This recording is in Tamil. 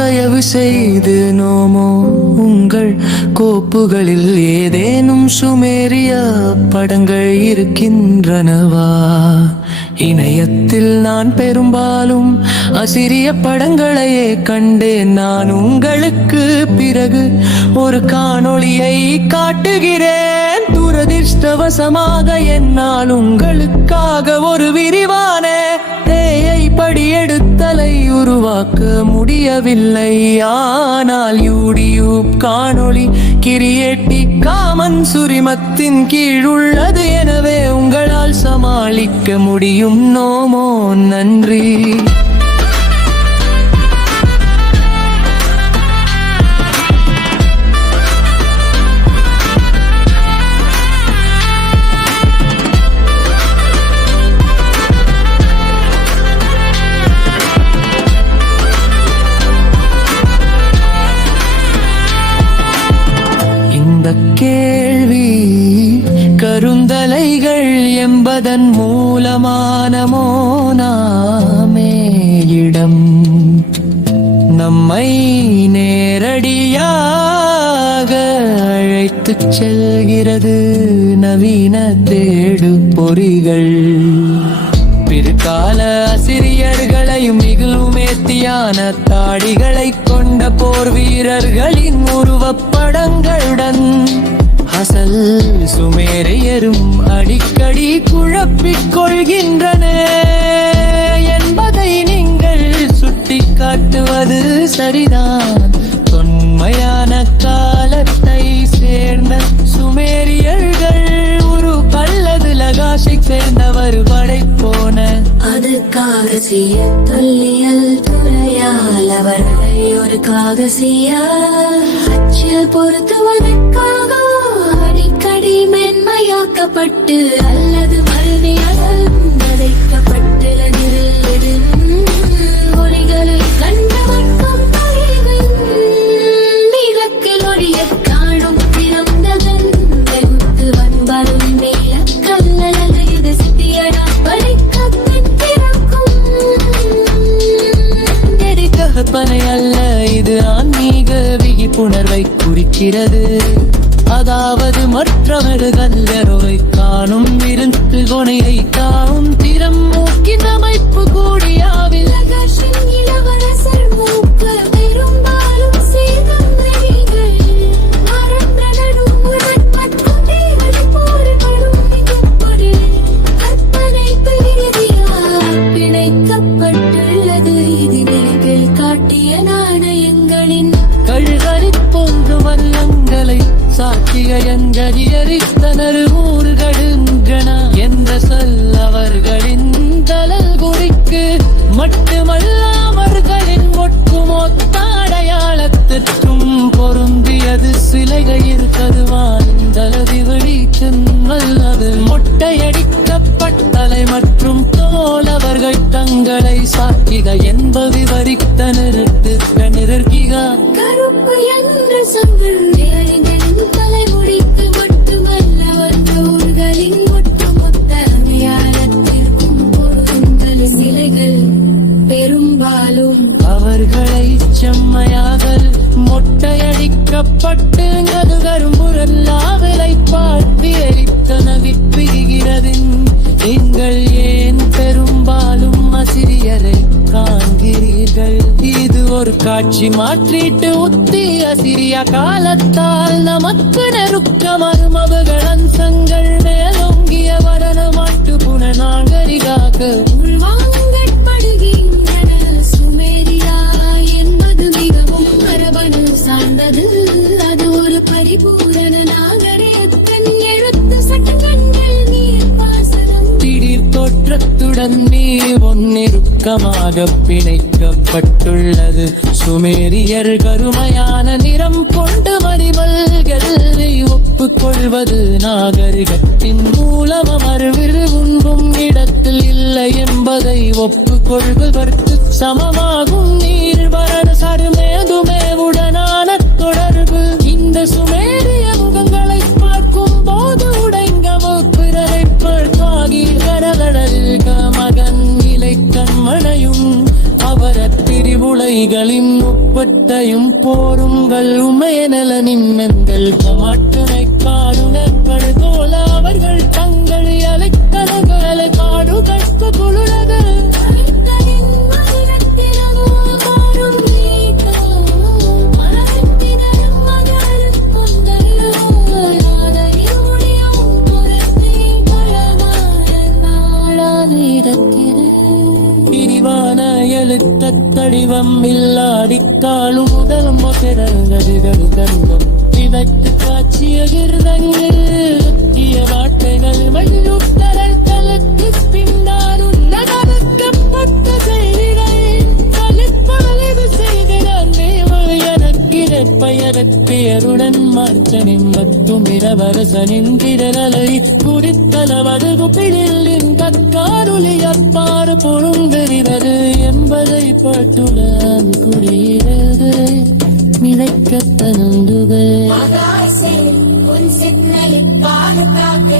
தயவு செய்து நோமோ உங்கள் கோப்புகளில் ஏதேனும் சுமேரிய படங்கள் இருக்கின்றனவா? இணையத்தில் நான் பெரும்பாலும் அசிரிய படங்களையே கண்டேன். நான் உங்களுக்கு பிறகு ஒரு காணொளியை காட்டுகிறேன். துரதிர்ஷ்டவசமாக என்னால் உங்களுக்காக ஒரு விரிவான படியெடுத்தலை உருவாக்க முடியவில்லை. ஆனால் யூடியூப் காணொளி கிரியேட்டிவ் காமன்ஸ் உரிமத்தின் கீழ் உள்ளது. எனவே உங்களால் சமாளிக்க முடியும். நோமோ நன்றி. கேள்வி கருந்தலைகள் என்பதன் மூலமான மோனாமேயிடம் நம்மை நேரடியாக அழைத்துச் செல்கிறது நவீன தேடு பொறிகள். பிற்கால அசிரியர்களையும் மிகுமேத்தியான தாடிகளை கொண்ட போர் வீரர்களின் உருவப்படங்களுடன் அசல் சுமேரியரும் அடிக்கடி குழப்பிக் கொள்கின்றன என்பதை நீங்கள் சுட்டிக்காட்டுவது சரிதான். தொன்மையான காலத்தை சேர்ந்த சுமேரியர்கள் ஒரு அல்லது லகாஷை சேர்ந்தவர் படைப்போன அது காகசிய தொல்லியல் துறையால் அவர்களை ஒரு காகசிய அச்சில் பொருத்துவதற்காக அடிக்கடி மென்மையாக்கப்பட்டு அல்லது மறுநியல் விதைக்கப்பட்டு ஒளிகளில் கண்டவர்க்கும் விளக்கில் ஒளிய காணும் திறந்ததன் வெகுத்து வன்பரும் கற்பனை அல்ல, இது ஆன்மீக விழிப்புணர்வை குறிக்கிறது. அதாவது மற்றவர்கள் எரோவை காணும் இருந்து கொனையை காணும் திறம் மூக்கின் அமைப்பு கூடியாவில் இளவரசர் மூக்க பெரும்பாலும் சேதம் பிணைக்கப்பட்டுள்ளது. இதில் காட்டிய நாணயங்களின் கழுகரி போன்ற வல்லங்களை சாட்சிய எரித்தனர் ஊர்கடுங்கன என்ற சொல் அவர்களின் தலல் குறிக்கு மட்டுமல்ல அவர்களின் ஒட்டுமொத்தாடையாளத்திற்கும் பொருந்தியது. சிலைகள் கதுவாந்தலதி வெளிச்சம் அல்லது மொட்டையடிக்கப்பட்டலை மற்றும் தோல் அவர்கள் தங்களை சாட்சிக என்ப விவரித்த நிறுத்திக கருப்பு என்ற சங்கின் தலைமுடிக்கு மட்டுமல்ல வந்த ஊர்களின் ஒட்டுமொத்த அடையாளத்திற்கும் பொருந்தலின் சிலைகள் பெரும்பாலும் அவர்களை செம்மையாக மொட்டையடிக்கப்பட்டு கரும்புரல்லாவிலை பார்த்து எரித்தன விற்பிகிறது. நீங்கள் ஏன் பெரும்பாலும் அசிரியரை காண்கிறீர்கள்? இது ஒரு காட்சி மாற்றீட்டு உத்தி. அசிரிய காலத்தால் நமக்கு நெருக்க மருமகள் அம்சங்கள் மேலோங்கிய வரண மாட்டு புன நாகரிகாக உள்வாங்கப்படுகின்றன. சுமேரியா என்பது மிகவும் மரபணு சார்ந்தது. அது ஒரு பரிபூரண நாகரிகத்தின் எழுத்து சட்டங்கள் நீர் பாசனம். திடீர் தோற்றத்துடன் நீர் ஒன்னிருக்கமாக பிணைக்கப்பட்டுள்ளது. சுமேரியர் கருமையான நிறம் கொண்டு மறிமல்களை ஒப்புக்கொள்வது நாகரிகத்தின் மூலம் அமர்விரு உண்ணும் இடத்தில் இல்லை என்பதை ஒப்புக்கொள்வதற்கு சமமாகும். நீர் வரண சருமேதுமே உடனான தொடர்பு இந்த சுமேரிய முகங்களை பார்க்கும் போது உடைங்கவோ பிறரை பழாகி கடலடல் மகன் இலை கண்மனையும் அவர திரிவுளைகளின் முப்பட்டையும் போருங்கள் உமையநலனின் மென்கள் மாட்டுனை காடுனற்படு போல அவர்கள் தங்கள் அலைக்கணங்களை காடு கற்க குழுடது பிரிவான எழுத்தடிவம் இல்லாடிக்காலும் உடலும் பிறந்ததிகள் கண்டம் விதத்து காட்சிய கிருதங்கள் முக்கிய வார்த்தைகள் மண்ணுத்தரல் தலத்து பின்னாருள்ள நடக்கப்பட்ட செய்திகள் தலிப்பொழுது செய்கிறான் தேவ எனக்கிடப்பெயருடன் மாற்றனின் மற்றும் இரவரசனின் திரளை குறித்தளவது குப்பிடில் கற்காருளி அப்பாறு பொருந்தறிவது என்பதை பட்டுடன் குடியிறது நிலைக்கத் தனுந்துவே ஆகாசே உன் சிக்னலில் பாதுகாக்க